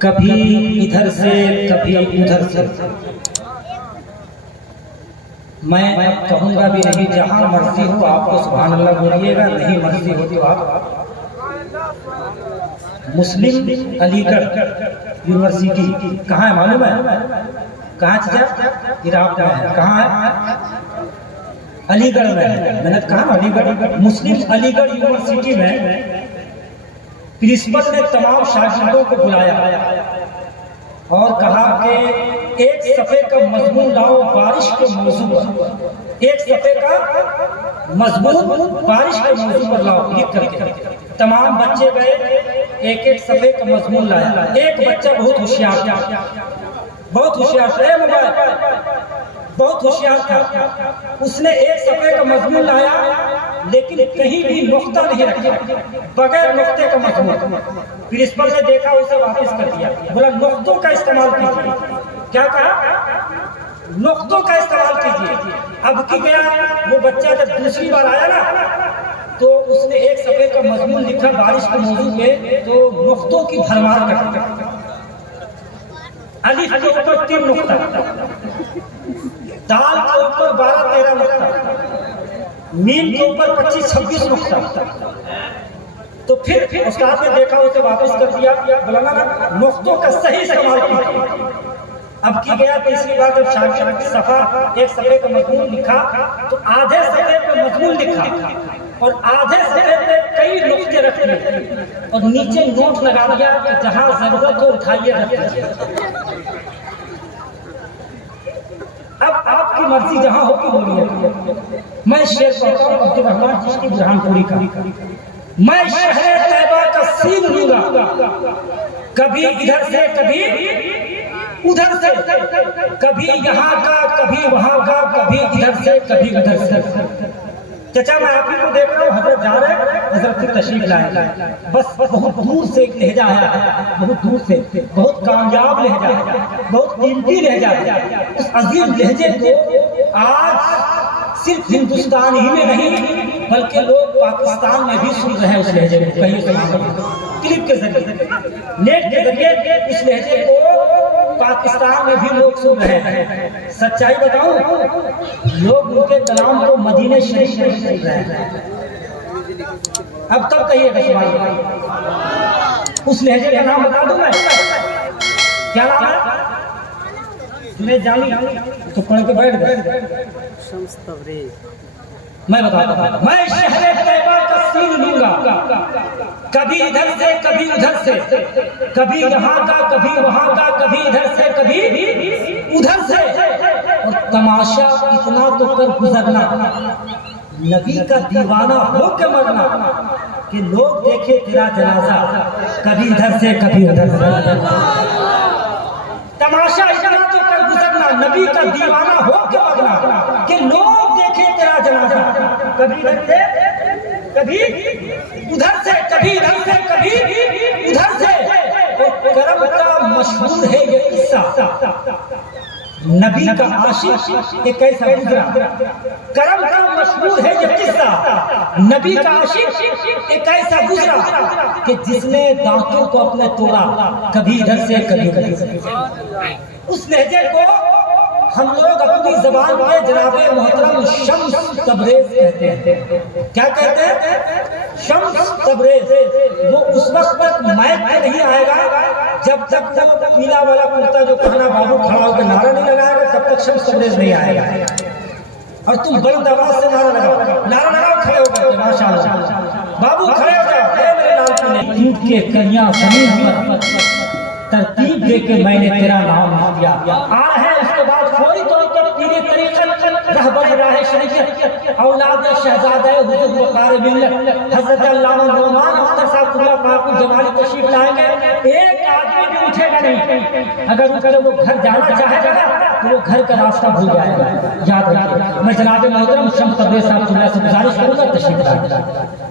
کبھی ادھر سے کبھی ادھر سے. میں اب کہوں گا بھی نہیں، جہاں مرضی ہو آپ کو سبحان اللہ بولیے گا، نہیں مرضی ہو تو آپ. مسلم علی گڑھ یونیورسٹی کہاں ہے معلوم ہے؟ کہاں چچا؟ عراق میں ہے. کہاں ہے؟ علی گڑھ میں ہے. میں نے کہا نا علی گڑھ. مسلم علی گڑھ یونیورسٹی میں پرنسپل نے تمام شاگردوں کو بلایا اور کہا کہ ایک صفحے کا مضمون لاؤ بارش کے موضوع پر. ایک صفحے کا مضمون بارش کے موضوع پر لاؤ لکھ کر کے. تمام بچے گئے، ایک ایک صفحے کا مضمون لایا. ایک بچہ بہت ہوشیار تھا، بہت ہوشیار تھا، بہت ہوشیار تھا. اس نے ایک صفحے کا مضمون لایا لیکن کہیں بھی نقطہ نہیں رکھا، بغیر نقطے کا مضمون. پرنسپل نے دیکھا، اسے واپس کر دیا. بولا نقطوں کا استعمال کیجیے. کیا کہا؟ نقطوں کا استعمال کیجیے. اب کی گیا وہ بچہ جب دوسری بار آیا نا تو اس نے ایک صفحے کا مضمون لکھا بارش کے موضوع پہ، تو نقطوں کی بھرمار کر. الف کے اوپر 3 نقطہ، دال کے اوپر 12-13 نقطہ، میم کے اوپر 25-26 نقطہ. تو پھر استاد نے دیکھا، اسے واپس کر دیا. بولا نا نقطوں کا صحیح استعمال کیجیے. اب کی گیا تیسری بار جب شاگرد ایک صفحے کا مضمون لکھا تو آدھے صفحے پہ مضمون لکھا اور آدھے صفحے پہ کئی نقطے رکھ لیے اور نیچے نوٹ لگا دیا کہ جہاں ضرورت ہو اٹھائیے رکھ لیجیے. اب آپ کی مرضی جہاں ہو کہ بولیے. میں شعر پڑھتا ہوں عبد الرحمن چشتی برہان پوری کا. میں شہر طیبہ کا سین لوں گا، کبھی ادھر سے کبھی ادھر سے، کبھی یہاں کا کبھی وہاں کا، کبھی ادھر سے کبھی ادھر سے. چچا میں آپ ہی کو دیکھ رہا ہوں، حضرت جا رہے ہیں، حضرت کی تشریف لائے. بس بہت دور سے ایک لہجہ آیا ہے، بہت دور سے، بہت کامیاب لہجہ ہے، بہت قیمتی لہجہ ہے. اس عظیم لہجے کو آج صرف ہندوستان ہی میں نہیں بلکہ لوگ پاکستان میں بھی سن رہے ہیں. اس لہجے کو کہیں کلپ کے ذریعے، نیٹ کے ذریعے اس لہجے کو پاکستان میں بھی لوگ سن رہے ہیں. سچائی بتاؤں، لوگ ان کے کلام کو مدینہ شریف میں سن رہے ہیں. اب تب کہیے گا سوال، اس لہجے کا نام بتا دوں میں؟ کیا نام ہے؟ تمہیں جانی تو پڑھ کے بیٹھ گئے. شمس تبریز. میں بتاتا ہوں. میں شہر طیبہ کا سین لوں گا، کبھی ادھر سے کبھی ادھر سے، کبھی یہاں کا کبھی وہاں کا، کبھی ادھر سے کبھی ادھر سے. اور تماشا اتنا تو کر گزرنا، نبی کا دیوانہ ہو کے مرنا، کہ لوگ دیکھے تیرا جنازہ کبھی ادھر سے کبھی ادھر سے. تماشا اتنا تو کر گزرنا، نبی کا دیوانہ ہو کے مرنا، کہ لوگ دیکھے تیرا جنازہ کبھی ادھر سے کبھی ادھر سے، کبھی ادھر سے کبھی ادھر سے. اور کرم کا مشہور ہے یہ قصہ، نبی کا عاشق ایک ایسا گزرا. کرم کا مشہور ہے یہ قصہ، نبی کا عاشق ایک ایسا گزرا کہ جس نے دانتوں کو اپنے توڑا کبھی ادھر سے کبھی ادھر سے. اس لہجے کو ہم لوگ اپنی زبان میں جناب محترم شمس تبریز کہتے ہیں. کیا کہتے ہیں؟ شمس تبریز. وہ اس وقت تک مائک پہ نہیں آئے گا جب تک پیلا والا کرتا جو کہنا بابو کھڑا ہو کے نعرہ نہیں لگائے گا، تب تک شمس تبریز نہیں آئے گا. اور تم بلند آواز سے نعرہ لگاؤ، کھڑے ہو گئے ماشاء اللہ. بابو کھڑے ہو جاؤ. اے میرے لال پیلے اینٹ کے کنیاں زمین پر ترتیب دے کے میں نے تیرا نام لیا. آ رہے اس کے بعد فوری طور پر پیری طریقت رہبر راہ شریعت اولاد شہزادہ حضور وقار ملت حضرت علامہ نعمان اختر صاحب اللہ پاک جمالی تشریف لائیں گے. ایک آدمی بھی اٹھے گا نہیں، اگر اٹھ کر وہ گھر جانا چاہے گا تو وہ گھر کا راستہ بھول جائے گا. یاد رکھیے. میں جناب محترم شمس تبریز صاحب سے گزارش کروں گا تشریف لائیں.